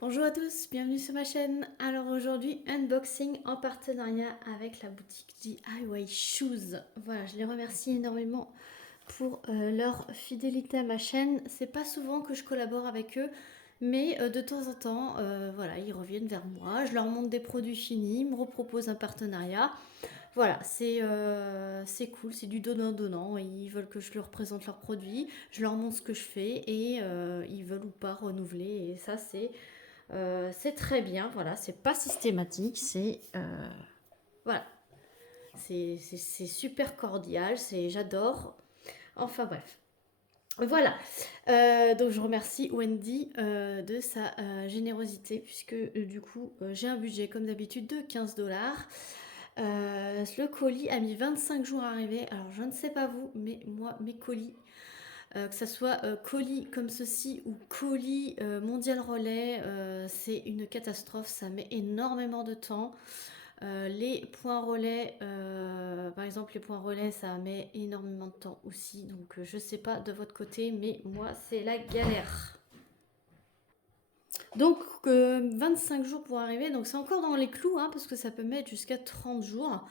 Bonjour à tous, bienvenue sur ma chaîne. Alors aujourd'hui, unboxing en partenariat avec la boutique DIY Shoes. Voilà, je les remercie énormément pour leur fidélité à ma chaîne. C'est pas souvent que je collabore avec eux, mais de temps en temps, voilà, ils reviennent vers moi. Je leur montre des produits finis, ils me reproposent un partenariat. Voilà, c'est cool, c'est du donnant-donnant. Ils veulent que je leur présente leurs produits, je leur montre ce que je fais et ils veulent ou pas renouveler. Et ça, c'est très bien, voilà, c'est pas systématique, voilà, c'est super cordial, j'adore. Enfin bref, voilà. Donc je remercie Wendy de sa générosité puisque du coup j'ai un budget comme d'habitude de 15 $. Le colis a mis 25 jours à arriver. Alors je ne sais pas vous, mais moi mes colis, que ça soit colis comme ceci ou colis mondial relais, c'est une catastrophe, ça met énormément de temps. Les points relais, par exemple les points relais, ça met énormément de temps aussi, donc je sais pas de votre côté, mais moi c'est la galère. Donc 25 jours pour arriver, donc c'est encore dans les clous, hein, parce que ça peut mettre jusqu'à 30 jours.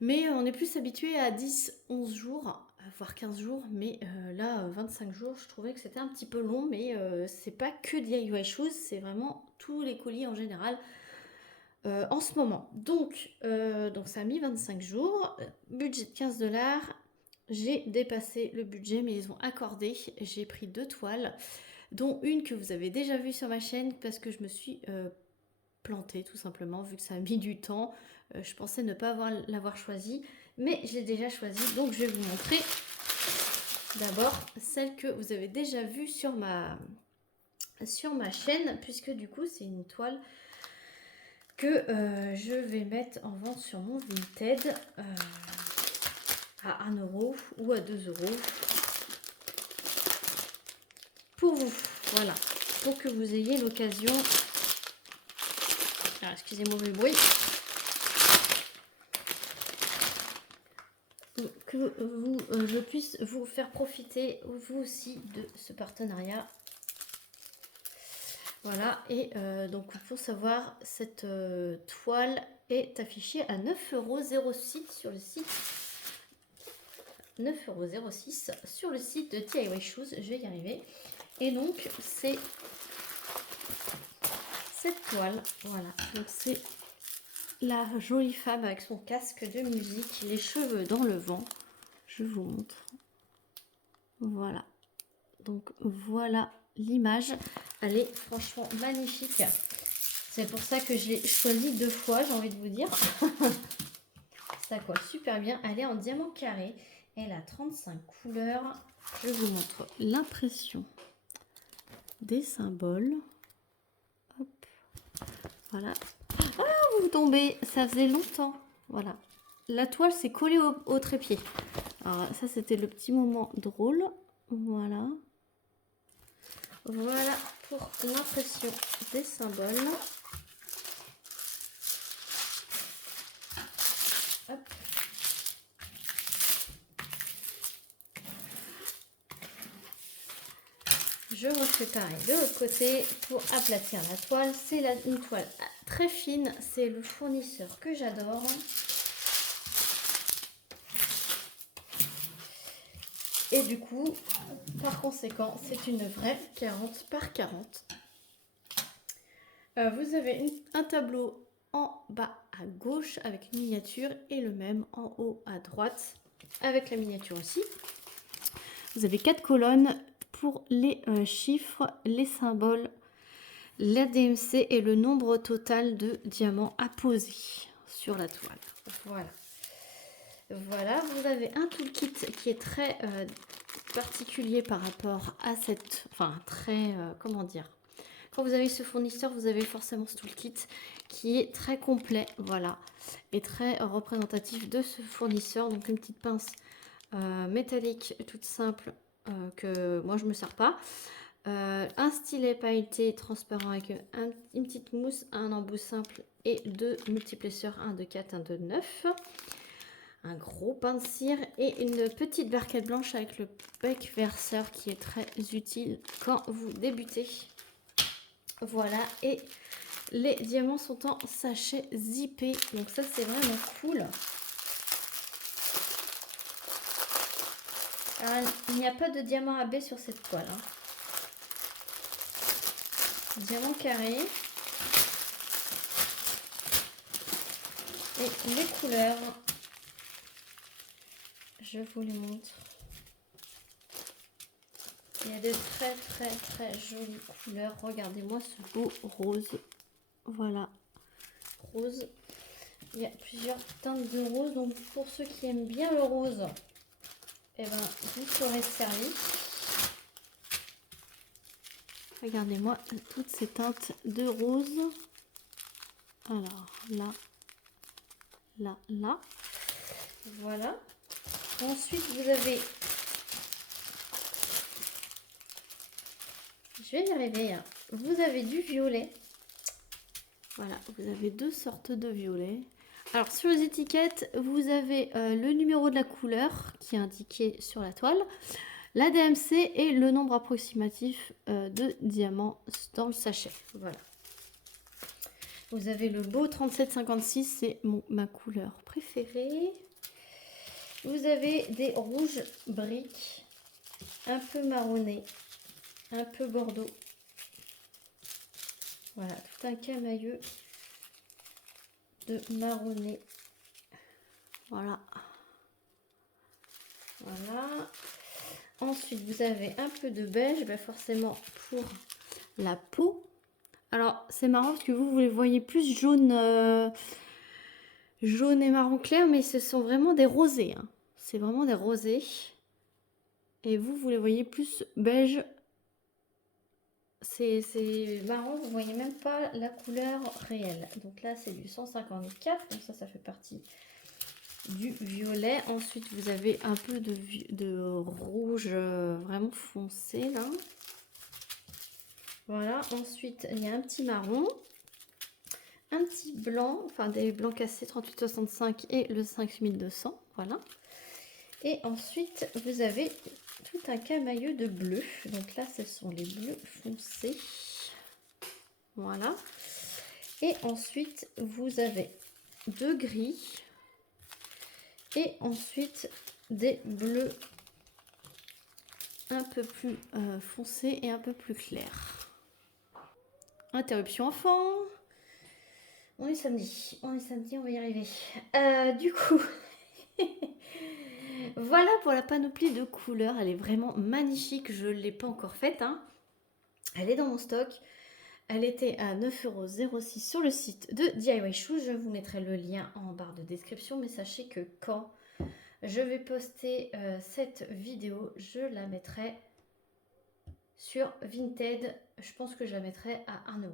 Mais on est plus habitué à 10, 11 jours, voire 15 jours. Mais là, 25 jours, je trouvais que c'était un petit peu long. Mais c'est pas que DIY Shoes, c'est vraiment tous les colis en général en ce moment. Donc ça a mis 25 jours. Budget de 15 $. J'ai dépassé le budget, mais ils ont accordé. J'ai pris 2 toiles, dont une que vous avez déjà vue sur ma chaîne parce que je me suis plantée tout simplement, vu que ça a mis du temps. Je pensais ne pas l'avoir choisie, mais j'ai déjà choisi, donc je vais vous montrer d'abord celle que vous avez déjà vue sur ma chaîne, puisque du coup c'est une toile que je vais mettre en vente sur mon Vinted à 1 € ou à 2 € pour vous. Voilà, pour que vous ayez l'occasion. Alors, excusez-moi le bruit. Que je puisse vous faire profiter vous aussi de ce partenariat. Voilà, et donc pour savoir, cette toile est affichée à 9,06 € sur le site. 9,06 € sur le site de DIY Shoes, je vais y arriver. Et donc c'est cette toile, voilà, donc c'est la jolie femme avec son casque de musique, les cheveux dans le vent. Je vous montre. Voilà. Donc voilà l'image. Elle est franchement magnifique. C'est pour ça que je l'ai choisie 2 fois, j'ai envie de vous dire. Ça colle super bien. Elle est en diamant carré. Elle a 35 couleurs. Je vous montre l'impression des symboles. Hop. Voilà. Ah, vous tombez. Ça faisait longtemps. Voilà. La toile s'est collée au trépied. Alors ça, c'était le petit moment drôle. Voilà. Voilà pour l'impression des symboles. Hop. Je refais pareil de l'autre côté pour aplatir la toile. C'est une toile très fine. C'est le fournisseur que j'adore. Et du coup, par conséquent, c'est une vraie 40 par 40. Vous avez un tableau en bas à gauche avec une miniature et le même en haut à droite avec la miniature aussi. Vous avez 4 colonnes pour les chiffres, les symboles, l'ADMC et le nombre total de diamants à poser sur la toile. Voilà. Voilà, vous avez un toolkit qui est très particulier par rapport à cette... Enfin, très... comment dire, quand vous avez ce fournisseur, vous avez forcément ce toolkit qui est très complet, voilà, et très représentatif de ce fournisseur. Donc une petite pince métallique toute simple que moi je me sers pas. Un stylet pailleté transparent avec une petite mousse, un embout simple et 2 multiplesseurs, 1 de 4, 1 de 9. Un gros pain de cire et une petite barquette blanche avec le bec verseur qui est très utile quand vous débutez. Voilà, et les diamants sont en sachet zippé. Donc ça, c'est vraiment cool. Alors, il n'y a pas de diamant AB sur cette toile. Hein. Diamant carré. Et les couleurs, je vous les montre. Il y a de très très très jolies couleurs. Regardez-moi ce beau rose. Voilà, rose. Il y a plusieurs teintes de rose. Donc pour ceux qui aiment bien le rose, eh ben, vous serez servi. Regardez-moi toutes ces teintes de rose. Alors là, là, là. Voilà. Ensuite, vous avez... Je vais y arriver. Hein. Vous avez du violet. Voilà, vous avez deux sortes de violet. Alors, sur les étiquettes, vous avez le numéro de la couleur qui est indiqué sur la toile, la DMC et le nombre approximatif de diamants dans le sachet. Voilà. Vous avez le beau 3756, c'est ma couleur préférée. Vous avez des rouges briques, un peu marronné, un peu bordeaux. Voilà, tout un camailleux de marronné. Voilà. Voilà. Ensuite, vous avez un peu de beige, ben forcément pour la peau. Alors, c'est marrant parce que vous les voyez plus jaune, jaune et marron clair, mais ce sont vraiment des rosés. Hein. C'est vraiment des rosés. Et vous les voyez plus beige. C'est marrant, vous voyez même pas la couleur réelle. Donc là, c'est du 154, donc ça fait partie du violet. Ensuite, vous avez un peu de rouge vraiment foncé là. Voilà, ensuite, il y a un petit marron, un petit blanc, enfin des blancs cassés 3865 et le 5200, voilà. Et ensuite, vous avez tout un camailleux de bleu. Donc là, ce sont les bleus foncés. Voilà. Et ensuite, vous avez deux gris. Et ensuite, des bleus un peu plus foncés et un peu plus clairs. Interruption enfant. On est samedi, on va y arriver. Du coup, voilà pour la panoplie de couleurs. Elle est vraiment magnifique. Je ne l'ai pas encore faite. Hein. Elle est dans mon stock. Elle était à 9,06 € sur le site de DIY Shoes. Je vous mettrai le lien en barre de description. Mais sachez que quand je vais poster cette vidéo, je la mettrai sur Vinted. Je pense que je la mettrai à 1 €.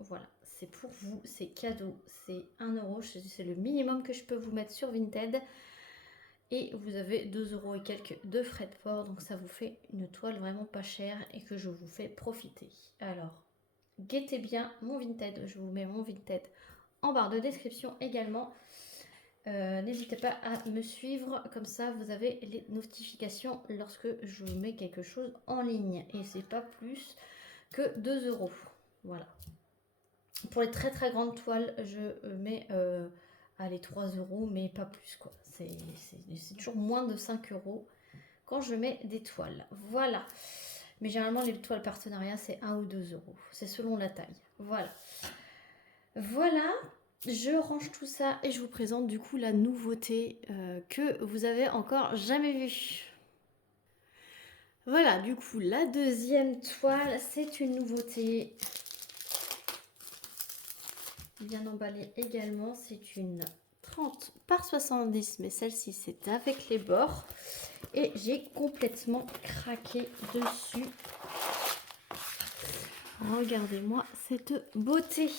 Voilà, c'est pour vous, c'est cadeau, c'est 1 €, c'est le minimum que je peux vous mettre sur Vinted. Et vous avez 2 € et quelques de frais de port, donc ça vous fait une toile vraiment pas chère et que je vous fais profiter. Alors, guettez bien mon Vinted, je vous mets mon Vinted en barre de description également. N'hésitez pas à me suivre, comme ça vous avez les notifications lorsque je mets quelque chose en ligne. Et c'est pas plus que 2 €. Voilà. Pour les très très grandes toiles, je mets allez, 3 €, mais pas plus quoi. C'est toujours moins de 5 € quand je mets des toiles. Voilà. Mais généralement les toiles partenariat c'est 1 ou 2 €. C'est selon la taille. Voilà. Voilà. Je range tout ça et je vous présente du coup la nouveauté que vous avez encore jamais vue. Voilà, du coup, la deuxième toile, c'est une nouveauté. Bien emballée également, c'est une 30 par 70, mais celle-ci, c'est avec les bords. Et j'ai complètement craqué dessus. Regardez-moi cette beauté.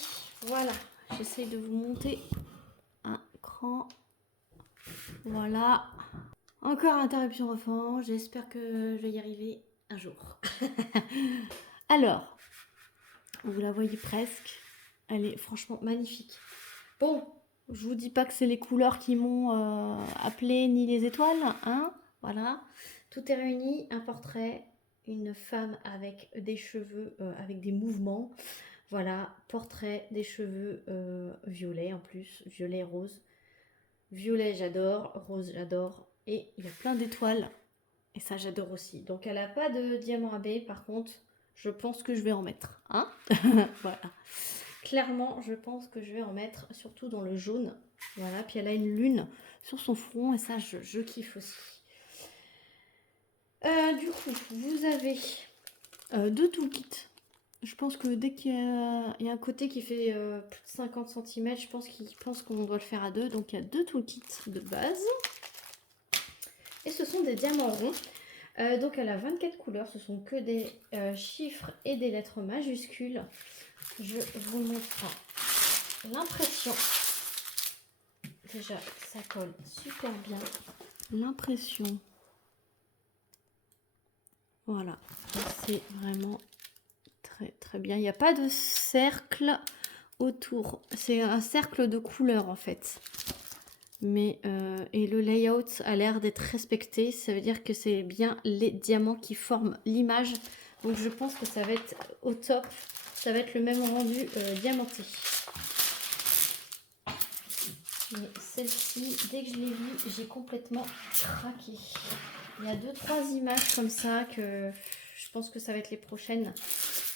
Voilà, j'essaye de vous monter un cran. Voilà. Encore interruption enfant. J'espère que je vais y arriver un jour. Alors, vous la voyez presque. Elle est franchement magnifique. Bon, je vous dis pas que c'est les couleurs qui m'ont appelé ni les étoiles. Hein, voilà. Tout est réuni. Un portrait, une femme avec des cheveux, avec des mouvements. Voilà, portrait des cheveux violets en plus, violet rose. Violet j'adore, rose j'adore, et il y a plein d'étoiles, et ça j'adore aussi. Donc elle n'a pas de diamant AB, par contre, je pense que je vais en mettre, hein. Voilà. Clairement, je pense que je vais en mettre, surtout dans le jaune. Voilà, puis elle a une lune sur son front, et ça je kiffe aussi. Du coup, vous avez 2 toolkits. Je pense que dès qu'il y a un côté qui fait plus de 50 cm, je pense qu'il pense qu'on doit le faire à 2. Donc il y a 2 toolkits de base. Et ce sont des diamants ronds. Donc elle a 24 couleurs. Ce sont que des chiffres et des lettres majuscules. Je vous montre l'impression. Déjà, ça colle super bien. L'impression. Voilà. C'est vraiment très très bien. Il n'y a pas de cercle autour. C'est un cercle de couleurs en fait. Mais et le layout a l'air d'être respecté. Ça veut dire que c'est bien les diamants qui forment l'image. Donc je pense que ça va être au top. Ça va être le même rendu diamanté. Mais celle-ci, dès que je l'ai vue, j'ai complètement craqué. Il y a 2-3 images comme ça que je pense que ça va être les prochaines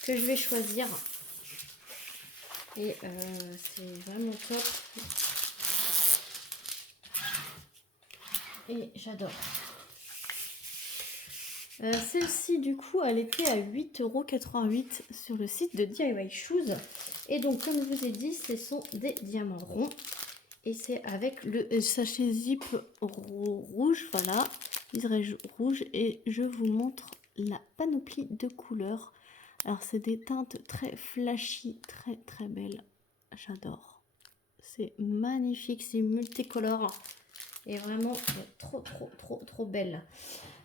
que je vais choisir. Et c'est vraiment top. Et j'adore. Celle-ci, du coup, elle était à 8,88 € sur le site de DIY Shoes. Et donc, comme je vous ai dit, ce sont des diamants ronds. Et c'est avec le sachet zip rouge, voilà, liseré rouge. Et je vous montre la panoplie de couleurs. Alors, c'est des teintes très flashy, très très belles. J'adore. C'est magnifique, c'est multicolore. Et vraiment trop belle.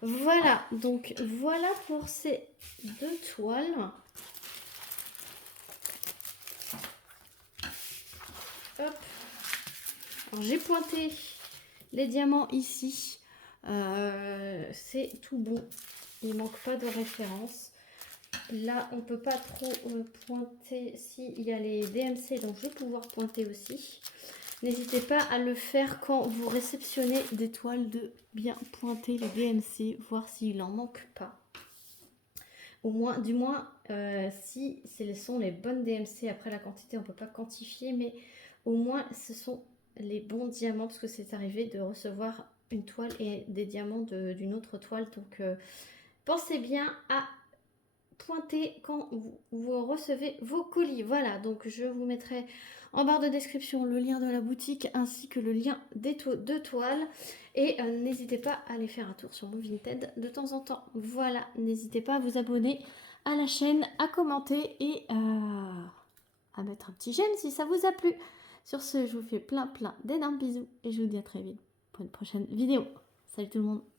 Voilà, donc voilà pour ces 2 toiles. Hop. Alors j'ai pointé les diamants ici. C'est tout bon. Il manque pas de référence. Là, on peut pas trop pointer. Si, il y a les DMC, donc je vais pouvoir pointer aussi. N'hésitez pas à le faire quand vous réceptionnez des toiles, de bien pointer les DMC, voir s'il en manque pas. Au moins, du moins, si ce sont les bonnes DMC, après la quantité, on ne peut pas quantifier, mais au moins, ce sont les bons diamants, parce que c'est arrivé de recevoir une toile et des diamants d'une autre toile. Donc, pensez bien à pointer quand vous recevez vos colis. Voilà, donc je vous mettrai en barre de description le lien de la boutique ainsi que le lien des de toiles. Et n'hésitez pas à aller faire un tour sur mon Vinted de temps en temps. Voilà, n'hésitez pas à vous abonner à la chaîne, à commenter et à mettre un petit j'aime si ça vous a plu. Sur ce, je vous fais plein d'énormes bisous et je vous dis à très vite pour une prochaine vidéo. Salut tout le monde!